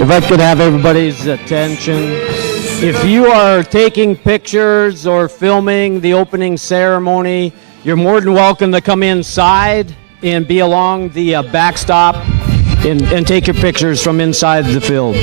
If I could have everybody's attention. If you are taking pictures or filming the opening ceremony, you're more than welcome to come inside and be along the backstop and take your pictures from inside the field.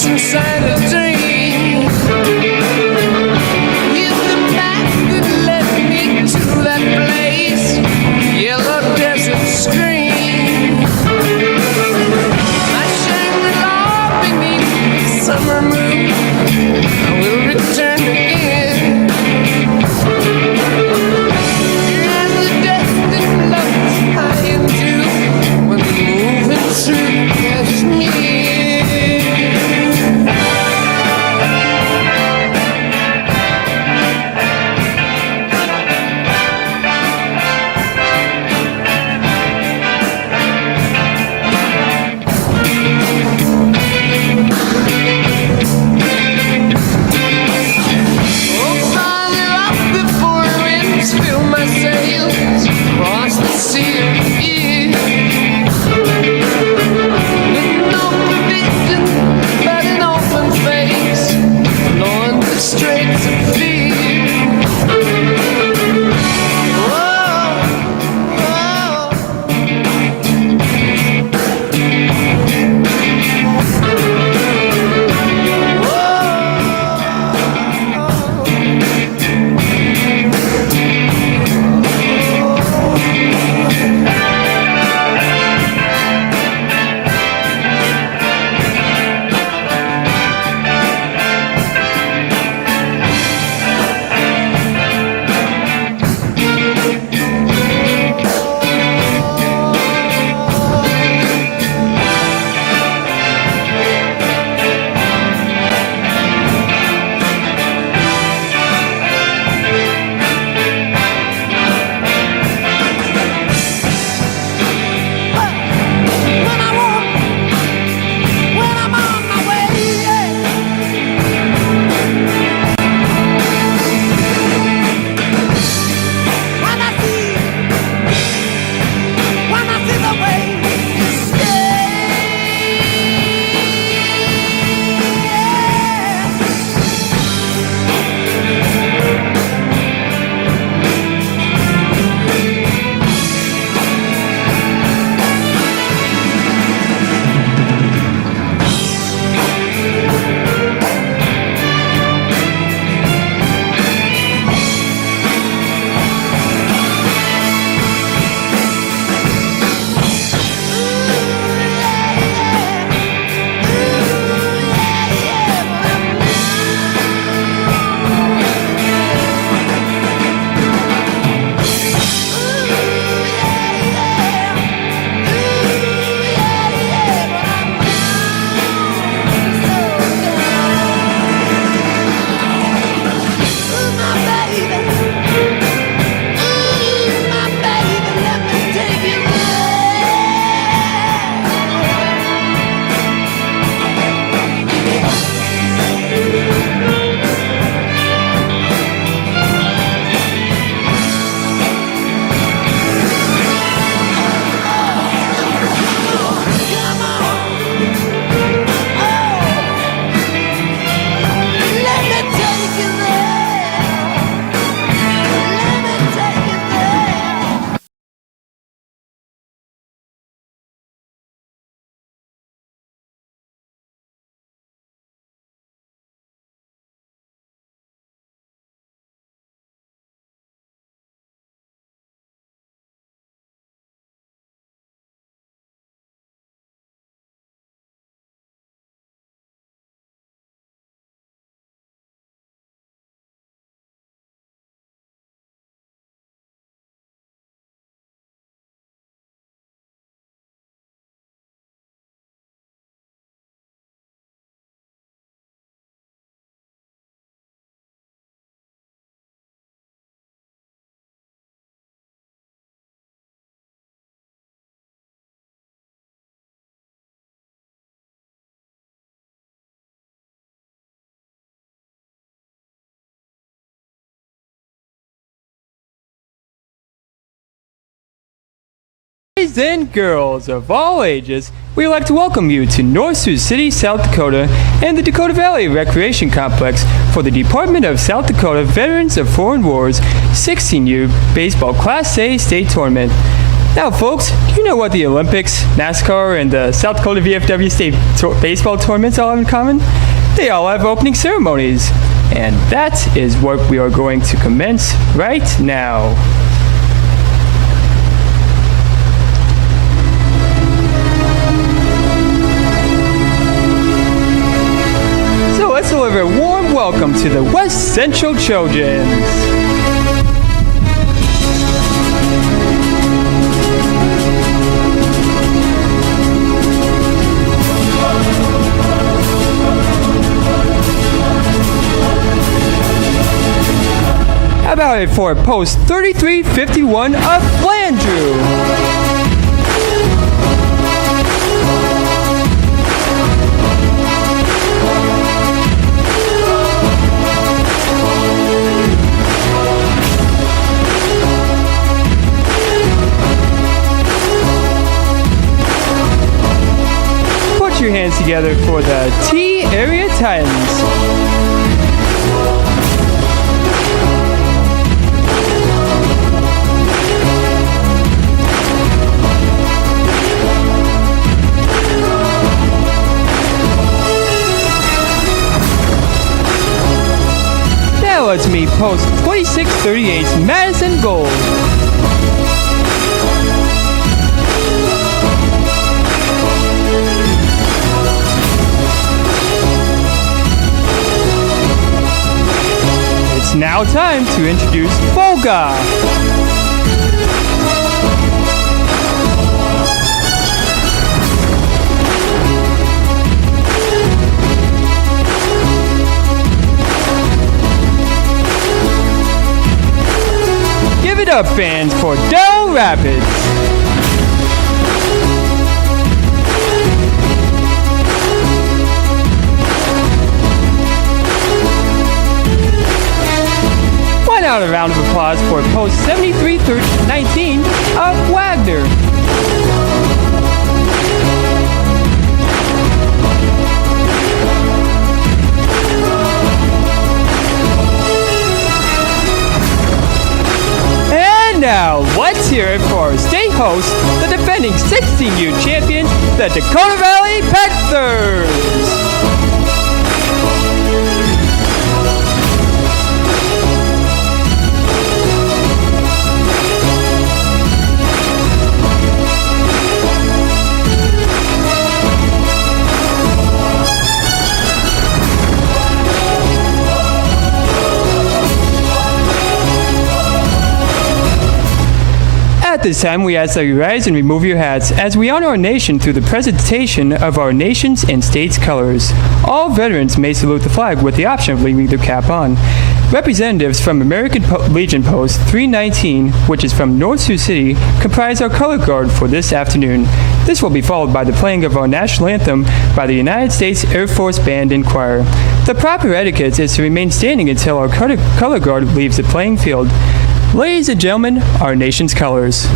Inside a dream, with the map that led me to that place, yellow desert screen. I Shangri-La beneath the summer moon, I will return again. As the destined lovers high into when the moving truth catches me. and girls of all ages, we'd like to welcome you to North Sioux City, South Dakota, and the Dakota Valley Recreation Complex for the Department of South Dakota Veterans of Foreign Wars 16U Baseball Class A State Tournament. Now, folks, do you know what the Olympics, NASCAR, and the South Dakota VFW State Baseball Tournaments all have in common? They all have opening ceremonies. And that is what we are going to commence right now. So let's deliver a warm welcome to the West Central Trojans. How about it for post 3351 of Flandreau? Put your hands together for the T Area Titans. Let's meet post 2638's Madison Gold. It's now time to introduce Volga. Give it up, fans, for Del Rapids. Why not a round of applause for post 7319 of Wagner. Now, let's hear it for our state host, the defending 16U champions, the Dakota Valley Panthers. At this time, we ask that you rise and remove your hats as we honor our nation through the presentation of our nation's and state's colors. All veterans may salute the flag with the option of leaving their cap on. Representatives from American Legion Post 319, which is from North Sioux City, comprise our color guard for this afternoon. This will be followed by the playing of our national anthem by the United States Air Force Band and Choir. The proper etiquette is to remain standing until our color guard leaves the playing field. Ladies and gentlemen, our nation's colors.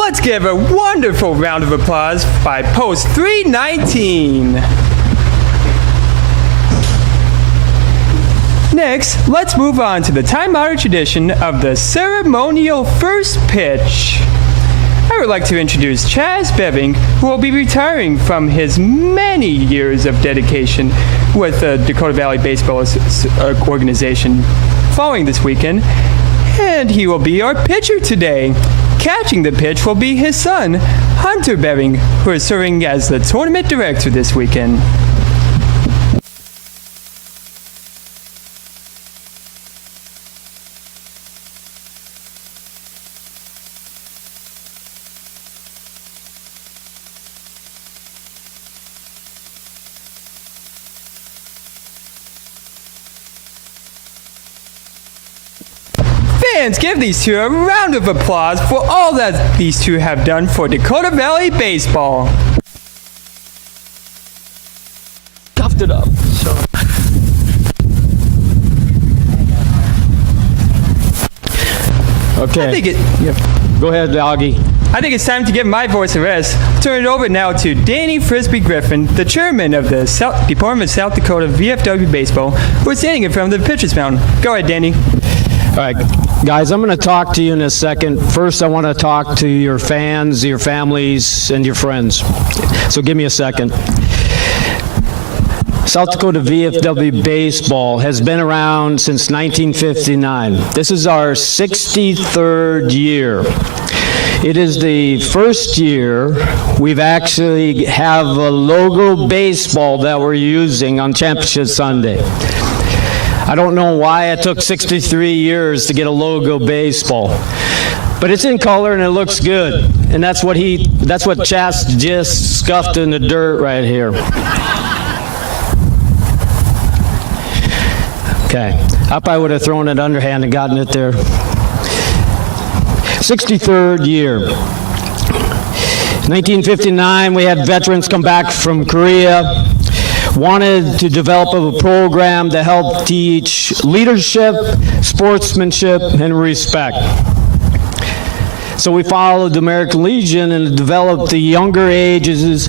let's give a wonderful round of applause by Post 319. Next, let's move on to the time-honored tradition of the ceremonial first pitch. I would like to introduce Chaz Beving, who will be retiring from his many years of dedication with the Dakota Valley Baseball Organization following this weekend, and he will be our pitcher today. Catching the pitch will be his son, Hunter Beving, who is serving as the tournament director this weekend. Fans, give these two a round of applause for all that these two have done for Dakota Valley baseball. Stuffed it up. Okay. I think Go ahead, Doggy. I think it's time to give my voice a rest. Turn it over now to Danny Frisbee Griffin, the chairman of the Department of South Dakota VFW Baseball, who is standing in front of the pitcher's mound. Go ahead, Danny. All right, guys, I'm going to talk to you in a second. First, I want to talk to your fans, your families, and your friends. So give me a second. South Dakota VFW Baseball has been around since 1959. This is our 63rd year. It is the first year we've actually have a logo baseball that we're using on Championship Sunday. I don't know why it took 63 years to get a logo baseball, but it's in color and it looks good. And that's what Chas just scuffed in the dirt right here. Okay, I probably would have thrown it underhand and gotten it there. 63rd year. 1959, we had veterans come back from Korea. Wanted to develop a program to help teach leadership, sportsmanship, and respect. So we followed the American Legion and developed the younger ages,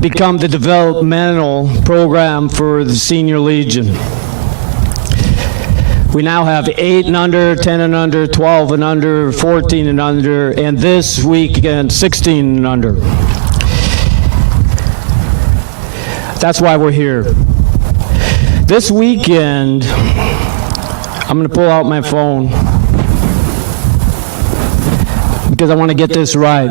become the developmental program for the Senior Legion. We now have 8 and under, 10 and under, 12 and under, 14 and under, and this weekend 16 and under. That's why we're here. This weekend, I'm going to pull out my phone because I want to get this right.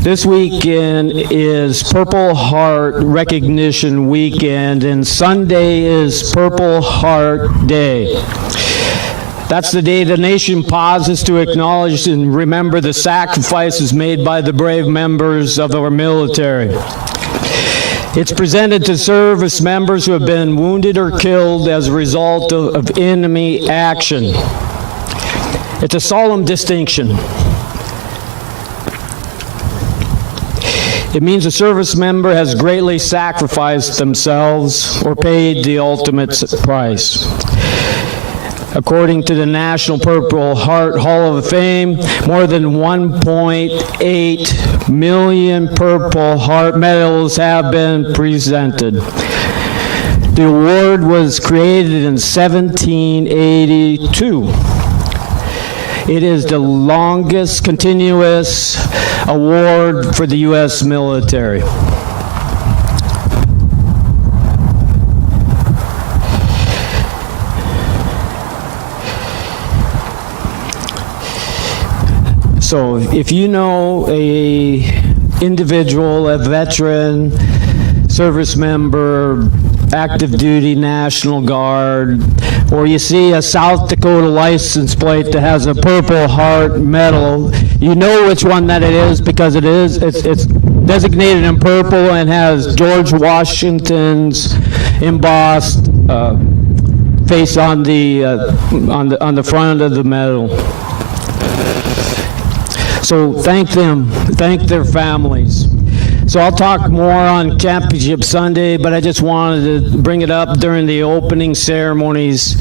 This weekend is Purple Heart Recognition Weekend, and Sunday is Purple Heart Day. That's the day the nation pauses to acknowledge and remember the sacrifices made by the brave members of our military. It's presented to service members who have been wounded or killed as a result of enemy action. It's a solemn distinction. It means a service member has greatly sacrificed themselves or paid the ultimate price. According to the National Purple Heart Hall of Fame, more than 1.8 million Purple Heart medals have been presented. The award was created in 1782. It is the longest continuous award for the U.S. military. So if you know a individual, a veteran, service member, active duty, National Guard, or you see a South Dakota license plate that has a Purple Heart medal, you know which one that it is because it's designated in purple and has George Washington's embossed face on the front of the medal. So thank them, thank their families. So I'll talk more on Championship Sunday, but I just wanted to bring it up during the opening ceremonies,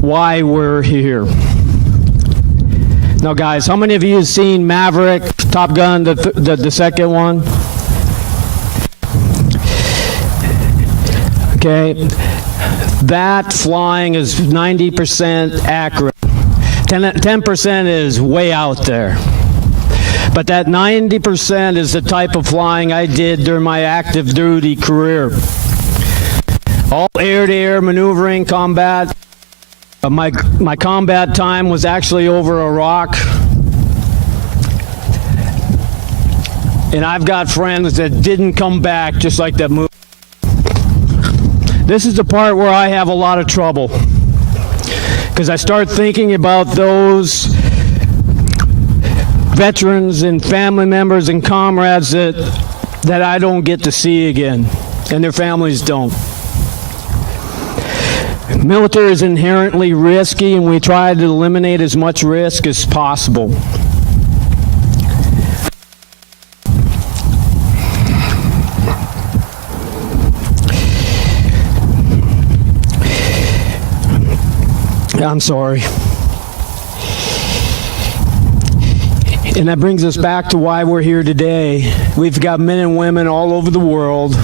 why we're here. Now guys, how many of you have seen Maverick, Top Gun, the second one. Okay, that flying is 90% accurate. 10% is way out there. But that 90% is the type of flying I did during my active duty career. All air-to-air maneuvering, combat. My combat time was actually over Iraq. And I've got friends that didn't come back, just like that movie. This is the part where I have a lot of trouble, because I start thinking about those veterans and family members and comrades that I don't get to see again, and their families don't. Military is inherently risky, and we try to eliminate as much risk as possible. I'm sorry. And that brings us back to why we're here today. We've got men and women all over the world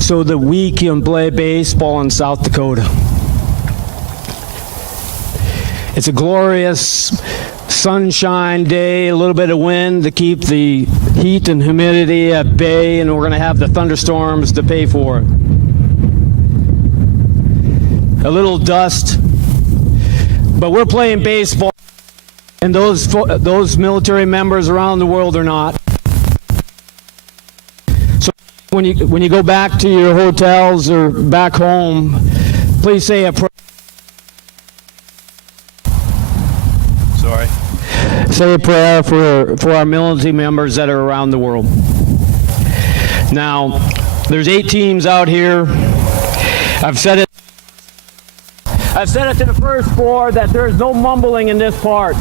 so that we can play baseball in South Dakota. It's a glorious sunshine day, a little bit of wind to keep the heat and humidity at bay, and we're going to have the thunderstorms to pay for it. A little dust, but we're playing baseball, and those military members around the world are not. So when you go back to your hotels or back home, please say a prayer. Sorry. Say a prayer for our military members that are around the world. Now, there's 8 teams out here. I've said it to the first 4 that there's no mumbling in this part,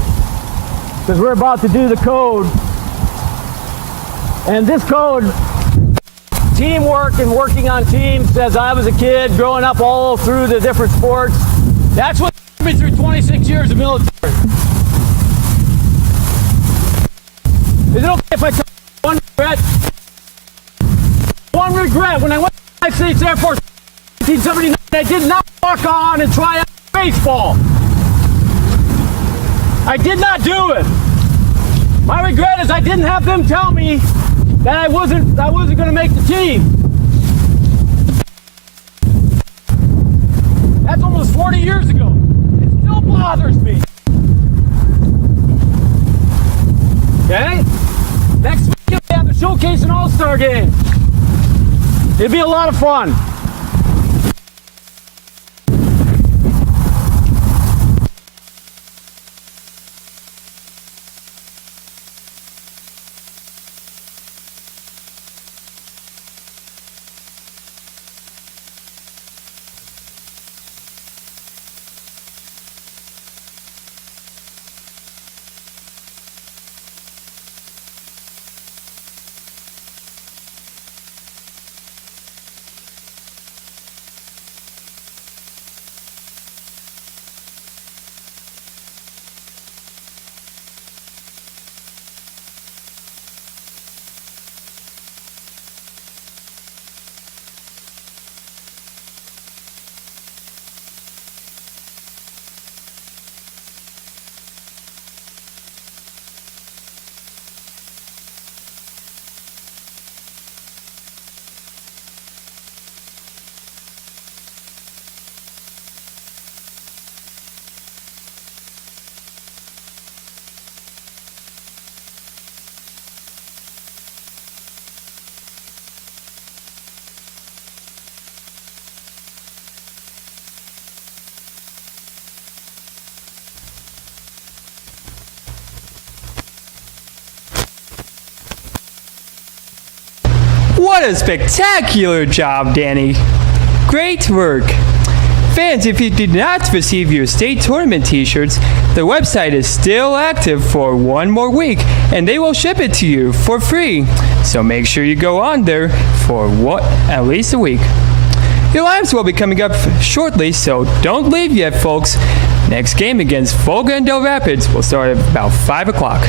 because we're about to do the code. And this code, teamwork and working on teams, as I was a kid growing up all through the different sports, that's what got me through 26 years of military. Is it okay if I tell you one regret? One regret, when I went to the United States Air Force in 1979, I did not walk on and try out baseball. I did not do it. My regret is I didn't have them tell me that I wasn't going to make the team. That's almost 40 years ago. It still bothers me. Okay? Next week we have the Showcase and All-Star Game. It'll be a lot of fun. What a spectacular job, Danny. Great work. Fans, if you did not receive your state tournament t-shirts, the website is still active for 1 more week, and they will ship it to you for free. So make sure you go on there for at least a week. Your alarms will be coming up shortly, so don't leave yet, folks. Next game against Volga and Del Rapids will start at about 5 o'clock.